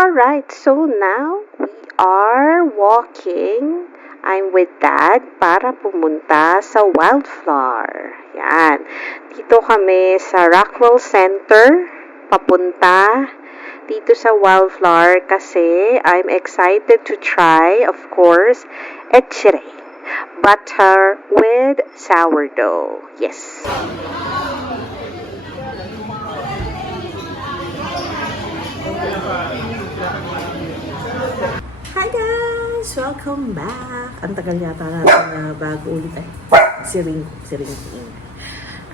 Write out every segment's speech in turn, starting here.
Alright, so now we are walking. I'm with Dad para pumunta sa Wildflower. Yan. Dito kami sa Rockwell Center, papunta dito sa Wildflower kasi I'm excited to try, of course, echere. Butter with sourdough. Yes. Hi guys! Welcome back! Ang tagal yata natin na bago ulit si Ring.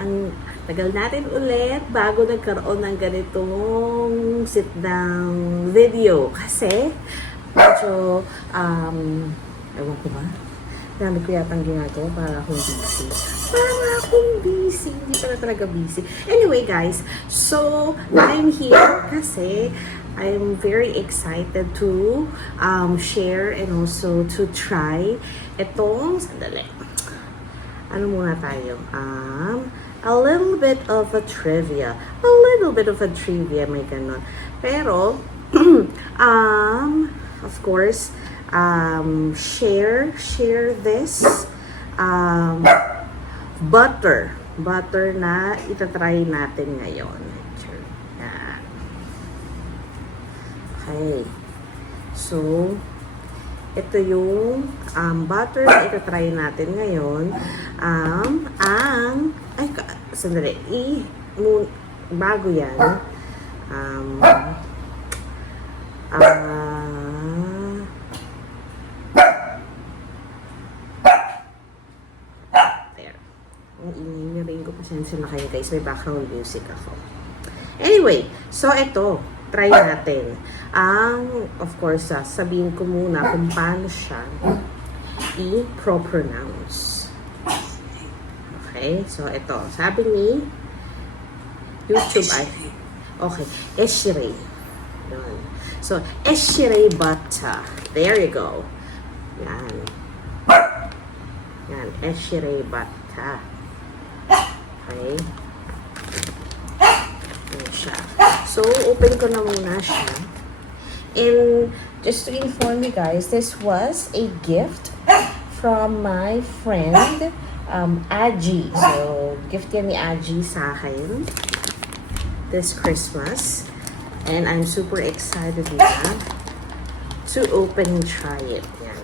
Ang tagal natin ulit bago nagkaroon ng ganitong sit-down video. Kasi, medyo, ewan ko ba? Dami ko yatang ginagawa para akong busy. Hindi pala talaga busy. Anyway guys, so, I'm here kasi I'm very excited to share and also to try itong, sandali, ano muna tayo? A little bit of a trivia. May ganon. Pero, of course, share this butter na itatry natin ngayon. Yan. Okay. So, ito yung butter na itatry natin ngayon. Sandali. Bago yan. There. Ang ingay na rin ko. Pasensya na kayo guys. May background music ako. Anyway, so ito. Try natin. Of course, sabihin ko muna kung paano siya i-pronounce. Okay, so ito. Sabi ni YouTube ay, okay, echere. Yun. So, echere butter. There you go. Yan. Yan, echere butter. Okay. Yan siya. So, open ko na muna siya. And just to inform you guys, this was a gift from my friend, Aji. So, gift yan ni Aji sa akin this Christmas. And I'm super excited na to open and try it. Yan.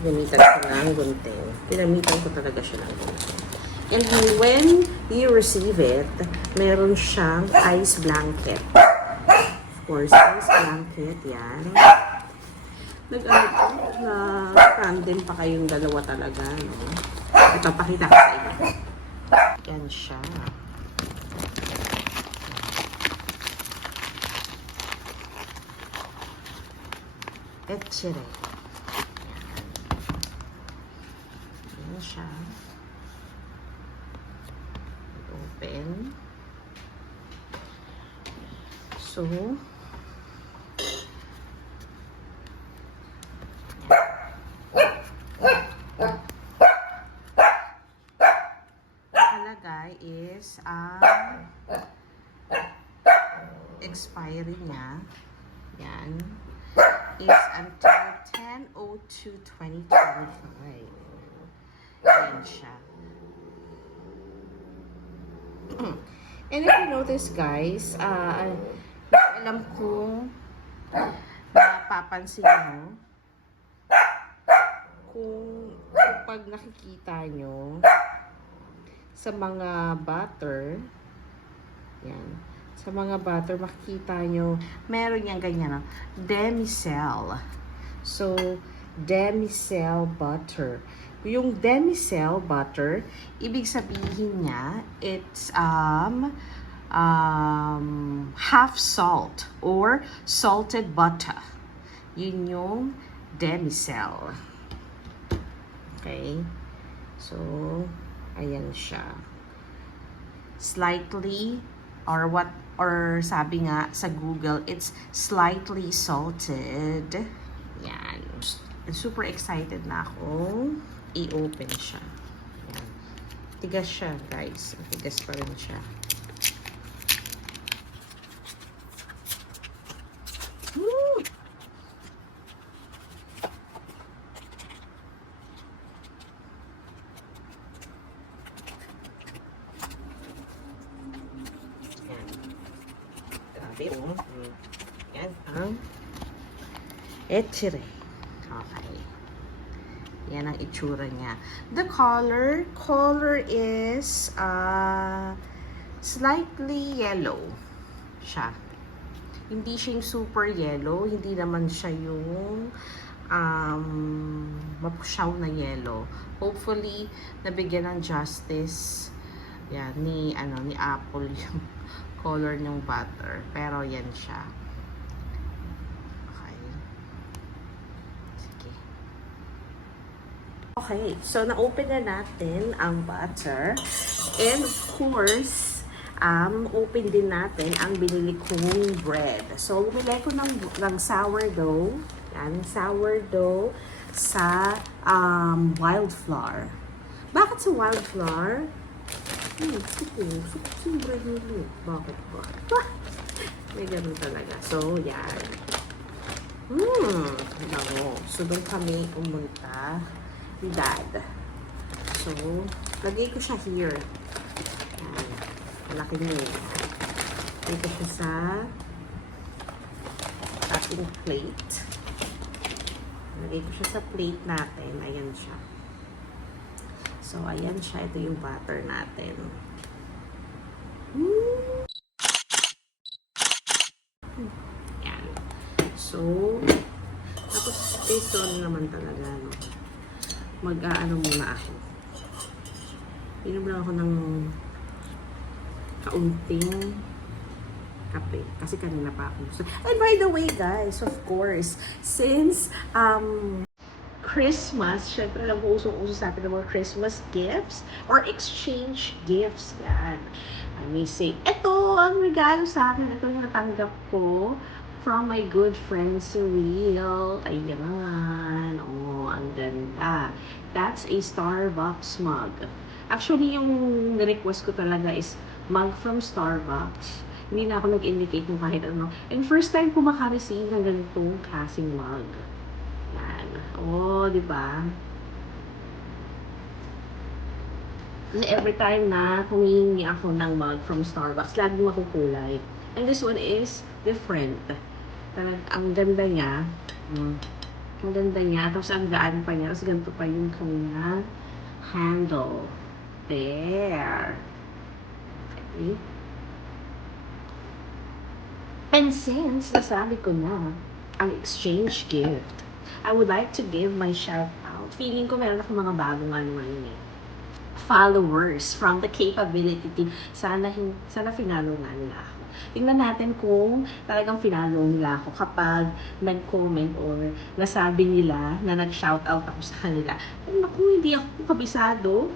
Gamitan ko ng gunting. Pinamitan ko talaga siya ng gunting. And when you receive it, meron siyang ice blanket. Of course, ice blanket, yan. Nag-tandem pa kayong dalawa talaga, no? Ito, pakita ko sa inyo. Yan siya. Echere. Yan siya. Open. So, nakalagay is expiry niya. Yan. Is until 10/02/2025. Yan siya. And if you notice guys, alam kong napapansin nyo kung pag nakikita nyo sa mga butter, yan, sa mga butter makikita nyo meron yang ganyan, demi-sel. So, demi-sel butter. Yung demi-sel butter, ibig sabihin niya, it's half salt or salted butter. Yun yung demi-sel. Okay? So, ayan siya. Slightly, or sabi nga sa Google, it's slightly salted. Yan. Super excited na ako i-open siya. Yan. Tigas siya, guys. Tigas pa rin siya. Sabi mo. Yan ang etchere. Okay. Yan ang itsura niya. The color is slightly yellow siya. Hindi siya yung super yellow, hindi naman siya yung mapusyaw na yellow. Hopefully, nabigyan ng justice yan, ni Apple yung color ng butter. Pero yan siya. Okay. Sige. Okay, so na-open na natin ang butter. And of course, open din natin ang binili kong bread. So, bumili ko ng sourdough. Yan, sourdough sa wildflower. Bakit sa wildflower? Suko yung bread nila. Bakit ba? May ganun talaga. So, yan. Bango. So, doon kami umunta ni Dad. So, lagay ko siya here. Yan. Malaki niya. Lagay ko siya sa ating plate. Lagay ko siya sa plate natin. Ayan siya. So, ayan siya. Ito yung butter natin. Ayan. So, tapos, sorry naman talaga, no? Mag-aano muna ako. Inom lang ako ng kaunting kape. Kasi kanina pa ako. So, and by the way, guys, of course, since Christmas, syempre lang po usong-uso sa atin ng mga Christmas gifts or exchange gifts. Yan. I may say, ito ang regalo sa akin. Ito yung natanggap ko from my good friend Cyril. Ayan. Oh, ang ganda. That's a Starbucks mug. Actually, yung request ko talaga is mug from Starbucks. Hindi na ako nag-indicate kung kahit ano. And first time ko makareceive ng ganitong klaseng mug. Yan. Oh, di ba? Kasi every time na humingi ako ng mug from Starbucks, lagi makukulay. And this one is different. Ang ganda niya. Ang ganda niya. Tapos ang gaan pa niya. Tapos ganito pa yung kanya handle. There. Okay. And since nasabi ko na ang exchange gift, I would like to give my shout out. Feeling ko meron ako mga bagong followers from the capability team. Sana finalo nga nila ako. Tingnan natin kung talagang finalo nila ako kapag nag-comment or nasabi nila na nag-shoutout ako sa kanila. Naku, hindi ako kabisado.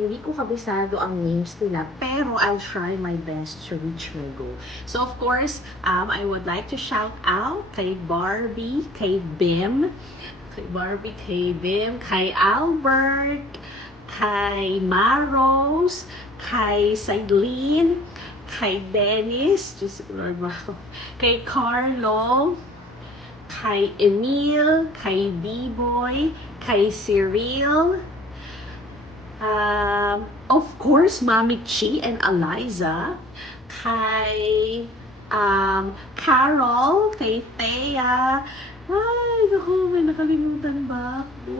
Hindi ko kabisado ang names nila, pero I'll try my best to reach my goal. So, of course, I would like to shout out kay Barbie, kay Bim, kay Albert, kay Maros, kay Saidlin, kay Dennis, kay Carlo, kay Emil, kay B-Boy, kay Cyril, of course, Mami Chi and Eliza, kay Carol, kay Thea, ay, naku, may nakalimutan ba ako?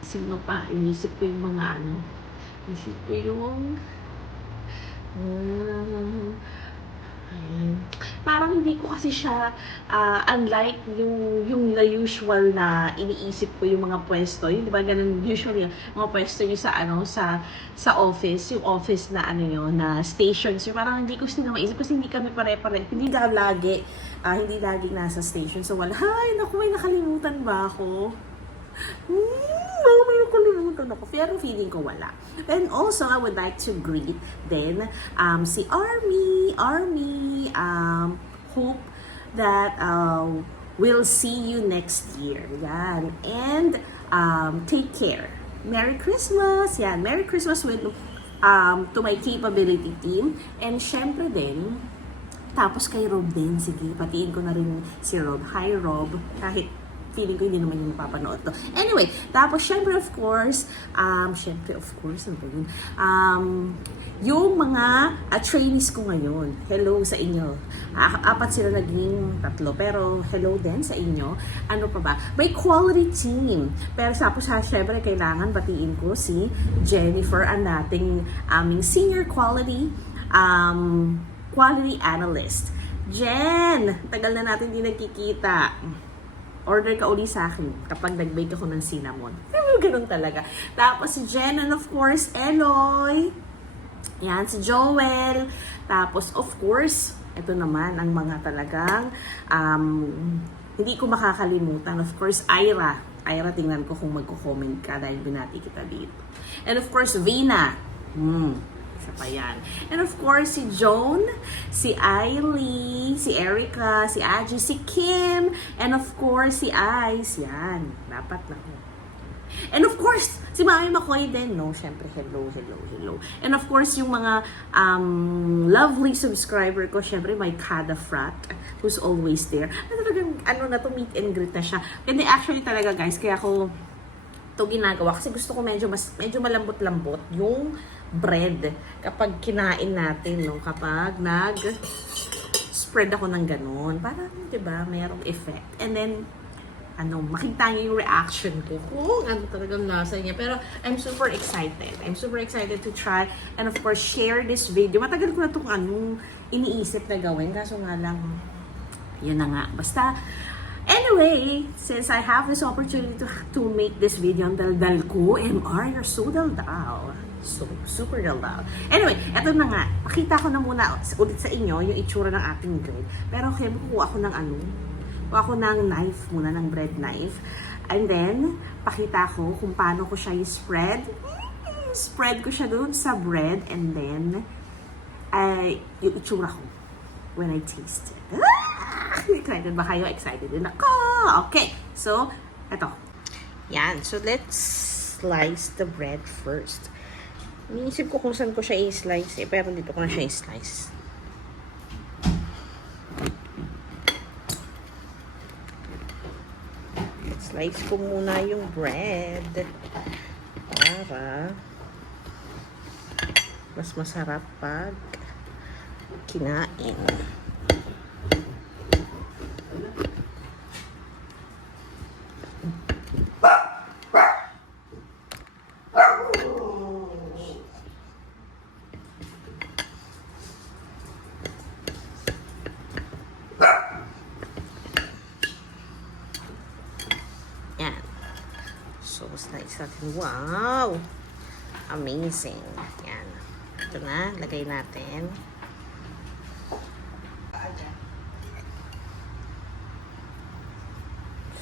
Sino pa? Inisip ko yung mga inisip ko yung parang hindi ko kasi siya unlike yung na usual na iniisip ko yung mga pwesto, yun, di ba ganun usually yung mga pwesto yung sa office, yung office na na stations, yung parang hindi ko sila maisip kasi hindi kami pare-pare, hindi lagi nasa station, so wala, ay naku, may nakalimutan ba ako? May nakalimutan ako, pero feeling ko wala. Then also, I would like to greet then si Army, hope that we'll see you next year. Yan. And take care. Merry Christmas. Yan. Merry Christmas to my capability team. And syempre din, tapos kay Rob din. Sige, patiin ko na rin si Rob. Hi Rob. Kahit feeling ko hindi naman yung mapapanood to. Anyway, tapos syempre of course, ano ba yun? Yung mga trainees ko ngayon, hello sa inyo. Apat sila naging 3, pero hello din sa inyo. Ano pa ba? May quality team. Pero tapos syempre kailangan batiin ko si Jennifer, ang dating aming senior quality analyst. Jen, tagal na natin di nagkikita. Order ka uli sa akin kapag nag-bake ako ng cinnamon. Ganun talaga. Tapos si Jen, and of course, Eloy. Yan, si Joel. Tapos, of course, ito naman ang mga talagang hindi ko makakalimutan. Of course, Ira. Ira, tingnan ko kung magko-comment ka dahil binati kita dito. And of course, Vina. Isa pa yan. And of course, si Joan, si Ailey, si Erica, si Aji, si Kim, and of course, si Ice. Yan. Dapat na. And of course, si Mami Makoy din, no? Siyempre, hello. And of course, yung mga lovely subscriber ko, siyempre, my Kada Frat, who's always there. Talagang, meet and greet na siya. And actually talaga, guys, kaya ako ito ginagawa kasi gusto ko medyo malambot-lambot yung bread kapag kinain natin, no? Kapag nag-spread ako ng ganun. Parang, diba, mayroong effect. And then, makita niyo yung reaction ko kung ano talagang lasa niya. Pero, I'm super excited. I'm super excited to try and of course, share this video. Matagal ko na itong iniisip na gawin. Kaso nga lang, yun na nga. Basta, anyway, since I have this opportunity to make this video, ang daldal ko, MR, you're so daldal. So, super daldal. Anyway, eto na nga. Pakita ko na muna ulit sa inyo yung itsura ng ating bread. Pero kaya kuha ako ng kuha ako ng knife muna, ng bread knife. And then, pakita ko kung paano ko siya i-spread. Spread ko siya doon sa bread. And then, yung itsura ko when I taste it. Excited ba kayo? Excited din ako. Okay. So, eto. Yan. So, let's slice the bread first. Iniisip ko kung saan ko siya i-slice pero dito ko na siya i-slice. Slice ko muna yung bread para mas masarap pag kinain. So, slice natin. Wow! Amazing. Yan. Ito na. Lagay natin.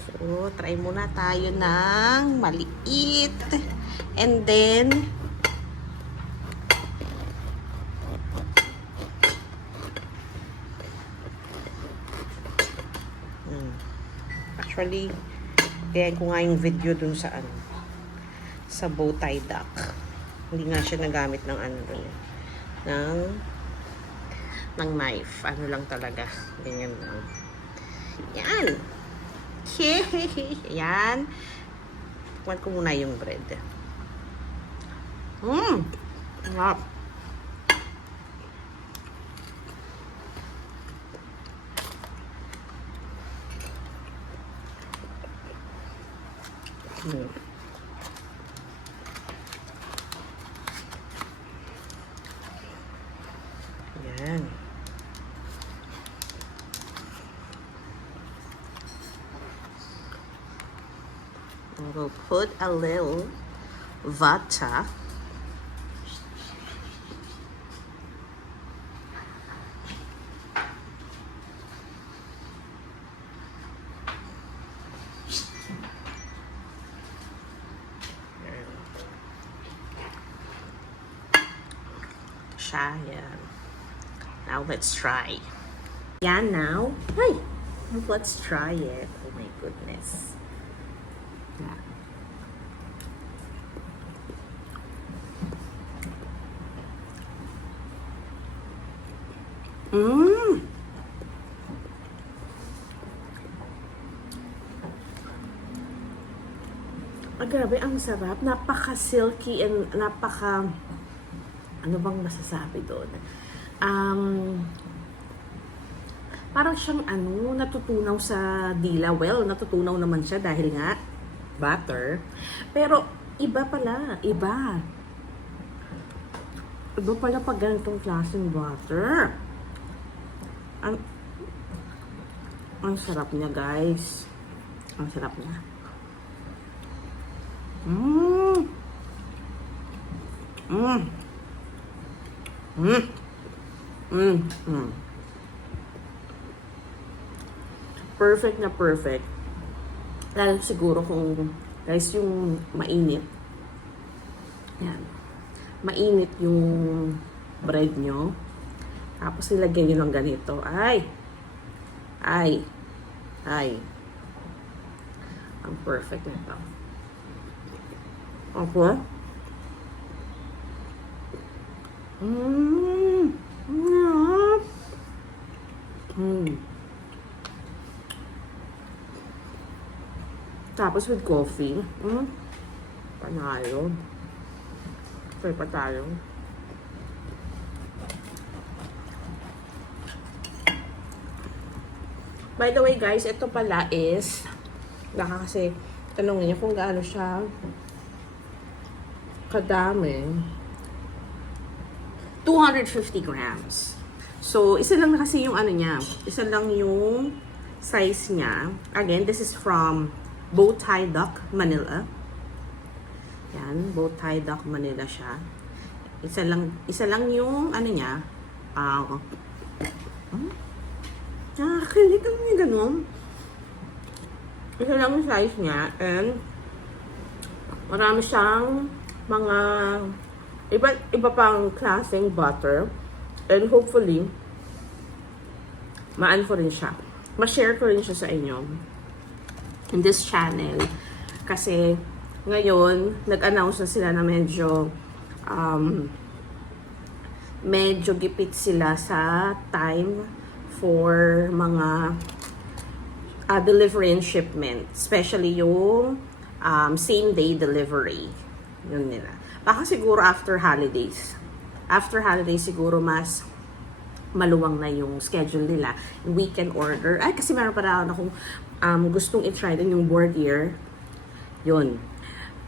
So, try muna tayo ng maliit. And then, actually, kaya ko nga yung video dun sa sa bow tie duck. Hindi nga siya nagamit ng ng knife. Ano lang talaga. Ganyan lang. Yan. Yan. Tikman ko muna yung bread. Sarap. Yan. We'll put a little vata. Yan. Now let's try. Yan now. Hey, let's try it. Oh my goodness. Yeah. grabe, ang sarap. Napaka-silky and napaka... Ano bang masasabi doon? Parang siyang natutunaw sa dila. Well, natutunaw naman siya dahil nga butter. Pero iba pala, iba. Iba pala pag ganitong klaseng butter. Ang sarap niya, guys. Ang sarap niya. Mmm. Mmm. Mmm. Mmm. Mmm. Perfect na perfect. Lalo siguro kung, guys, yung mainit. Yan. Mainit yung bread nyo. Tapos nilagyan nyo ng ganito. Ay! Ang perfect na ito. Okay. Tapos with coffee. Panalo. Try pa tayo. By the way, guys, ito pala is baka kasi tanongin niyo kung gaano siya kadami. 250 grams. So, isa lang na kasi yung niya. Isa lang yung size niya. Again, this is from Bowtie Duck, Manila. Yan, Bowtie Duck, Manila siya. Isa lang yung niya. Nakakakilig lang niya ganun. Isa lang yung size niya. And marami siyang mga iba pang klaseng butter. And hopefully, maan ko rin siya. Ma-share ko rin siya sa inyo in this channel. Kasi ngayon, nag-announce na sila na medyo gipit sila sa time for mga delivery and shipment. Especially yung same-day delivery. Yun nila. Baka siguro after holidays. After holidays, siguro mas maluwang na yung schedule nila. Weekend order. Ay, kasi meron pa na akong gustong i-try din yung Bordier. Yun.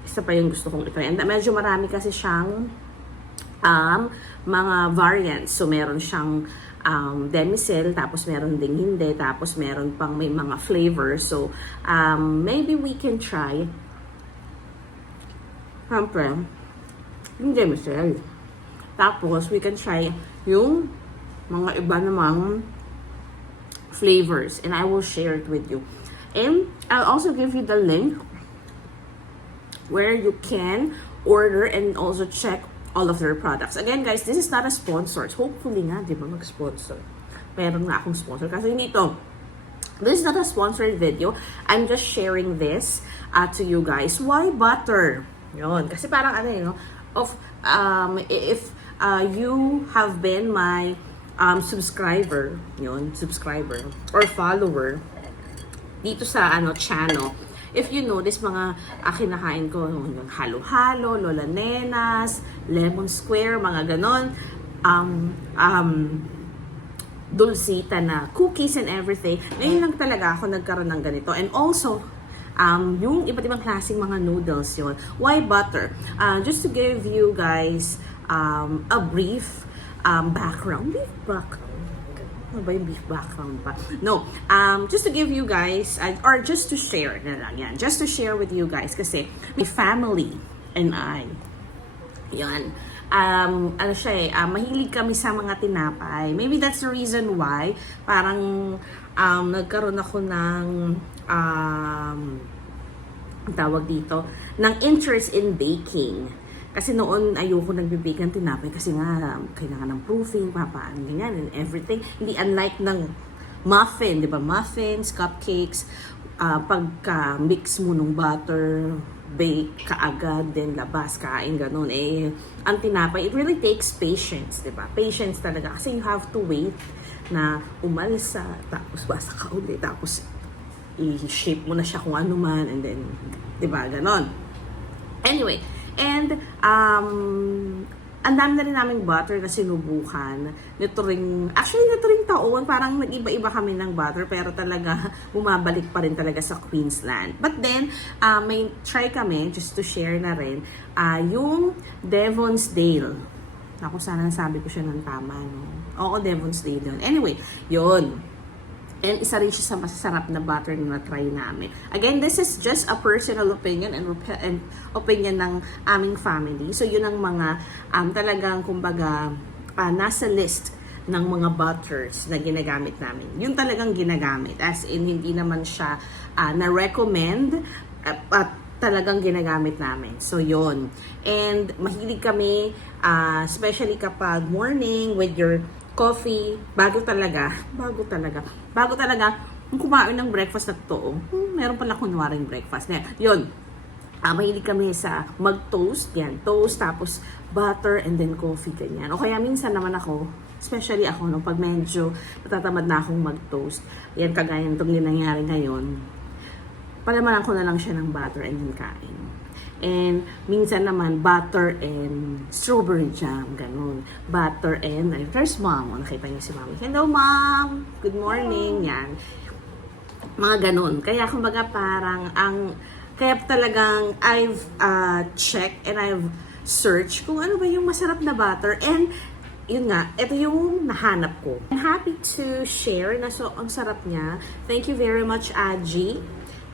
Isa pa yung gusto kong i-try. And medyo marami kasi siyang mga variants. So, meron siyang demi-sel, tapos meron ding hindi, tapos meron pang may mga flavors. So, maybe we can try. Siyempre, yung demi-sel. Tapos, we can try yung mga iba namang flavors. And I will share it with you. And I'll also give you the link where you can order and also check all of their products. Again, guys, this is not a sponsor. Hopefully nga, di ba, mag-sponsor. Meron na akong sponsor. Kasi hindi to. This is not a sponsored video. I'm just sharing this to you guys. Why butter? Yun. Kasi parang if you have been my subscriber or follower dito sa channel, if you notice mga kinakain ko yung halo-halo, Lola Nenas, Lemon Square, mga ganon, dulsita na cookies and everything. Ngayon lang talaga ako nagkaroon ng ganito. And also, yung iba't ibang klaseng mga noodles yun. Why butter? Just to give you guys a brief background. Beef background. Ano ba yung beef background pa? No. Just to give you guys, or just to share na lang yan. Just to share with you guys kasi my family and I, yan. Mahilig kami sa mga tinapay. Maybe that's the reason why parang nagkaroon ako ng tawag dito, ng interest in baking. Kasi noon ayoko nagbibake ng tinapay kasi nga kailangan ng proofing, papaan, ganyan, and everything. Hindi unlike ng muffin, di ba? Muffins, cupcakes, pagka-mix mo ng butter, bake kaagad, then labas, kain, ganun. Ang tinapay, it really takes patience, di ba? Patience talaga. Kasi you have to wait na umalsa, tapos basa ka ulit, tapos i-shape mo na siya kung ano man, and then, di ba, ganon. Anyway, and ang dami na rin naming butter na sinubukan. Nito ring taon, parang nag-iba-iba kami ng butter, pero talaga bumabalik pa rin talaga sa Queensland. But then, may try kami, just to share na rin, yung Devonsdale. Ako, sana nasabi ko siya ng tama, no? Oo, Devonsdale yun. Anyway, yun. And isa rin siya sa masasarap na butter na na-try namin. Again, this is just a personal opinion and opinion ng aming family. So, yun ang mga talagang, kumbaga, nasa list ng mga butters na ginagamit namin. Yun talagang ginagamit. As in, hindi naman siya na-recommend at talagang ginagamit namin. So, yun. And mahilig kami, especially kapag morning with your coffee, bago talaga, kung kumain ng breakfast na totoo, meron pala kunwaring breakfast. Yun, mahilig kami sa mag-toast, yan, toast, tapos butter, and then coffee, ganyan. O kaya minsan naman ako, especially ako, no, pag medyo natatamad na akong mag-toast, yan, kagaya nitong nangyari ngayon, palamanan ko na lang siya ng butter and then kain. And minsan naman, butter and strawberry jam, ganun. Butter and, there's mom. Nakita niyo si mami. Hello, mom! Good morning! Yan. Mga ganun. Kaya kumbaga parang, kaya talagang I've checked and I've searched kung ano ba yung masarap na butter. And, yun nga, ito yung nahanap ko. I'm happy to share na ang sarap niya. Thank you very much, Aji,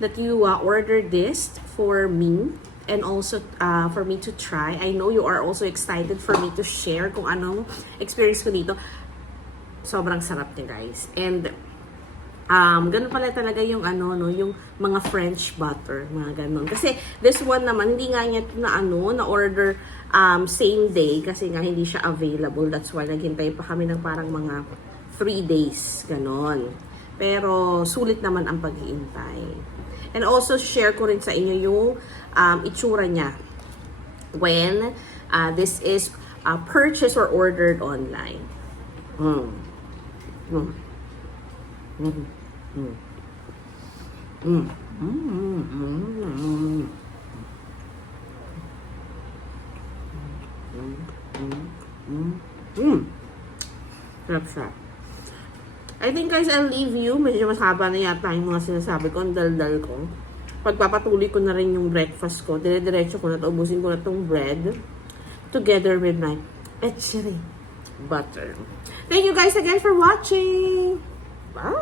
that you ordered this for me. And also for me to try. I know you are also excited for me to share kung anong experience ko dito. Sobrang sarap niya, guys. And ganun pala talaga yung yung mga French butter, mga ganun. Kasi this one naman hindi nga niya na order same day kasi nga hindi siya available. That's why naghintay pa kami ng parang mga 3 days, ganun. Pero sulit naman ang paghihintay. And also, share ko rin sa inyo yung itsura niya when this is purchased or ordered online. Sarap siya. I think guys, I'll leave you. Medyo mas haba na yata yung mga sinasabi ko. Ang dal-dal ko. Pagpapatuloy ko na rin yung breakfast ko. Dire-diretso ko na ito. Ubusin ko na itong bread. Together with my etchery butter. Thank you guys again for watching. Bye!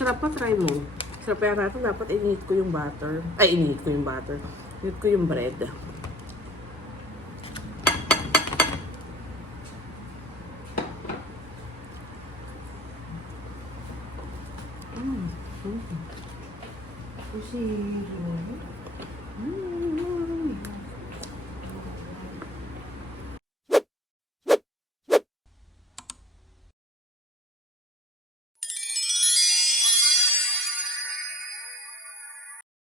Sarap pa, try mo. Sarap yata ito. Dapat init ko yung butter. Ay, init ko yung butter. Init ko yung bread. Kasi,